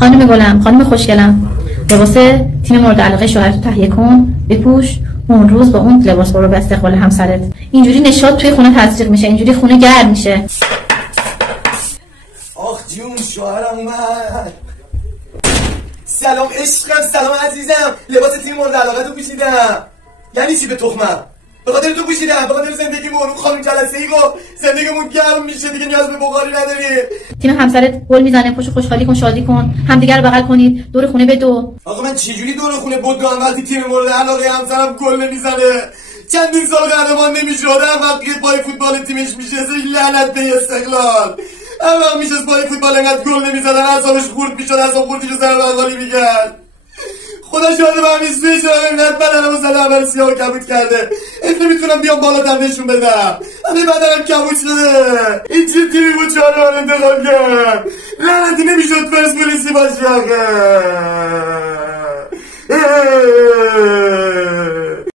خانم گلم، خانم خوشگلم، لباس تیم مورد علاقه شوهرت تهیه کن، بپوش. اون روز با اون لباس برو به استقبال همسرت. اینجوری نشاط توی خونه تزریق میشه، اینجوری خونه گرم میشه. آخ جون شوهرم اومد. سلام عشقم، سلام عزیزم. لباس تیم مورد علاقه تو پوشیدم. یعنی چی به تخمم؟ به خاطر تو پوشیدم، به خاطر زندگیمون. خانم جلسه‌ای گفت زندگیمون گرم میشه دیگه، نیاز به بخاری نداری. تیم همسرت گل میزنه، پشت خوشحالی کن، شادی کن، همدیگه رو بغل کنید، دور خونه بدو. آقا من چجوری دور خونه بدوم وقتی تیم مورد علاقه همسرم گل نمیزنه؟ چندین سال قهرمان نمیشدم وقتی پای فوتبال تیمش میشه. لعنت به استقلال. اما میشه پای فوتبال انقدر گل نمیزدن اعصابش خورد میشد، اعصاب خورد میشد، سر بغالی میگن. خدا شاهده من میسوی شدم اینت بدنمو زده اول سیاه و کبود کرده. این نمیتونم بیام بالاتر نشون بدم، همه بدنم کبود شده. این چه تیمی بود چهار انتخاب کرد؟ لعنتی نمیشد پرسپولیسی باشه آقا.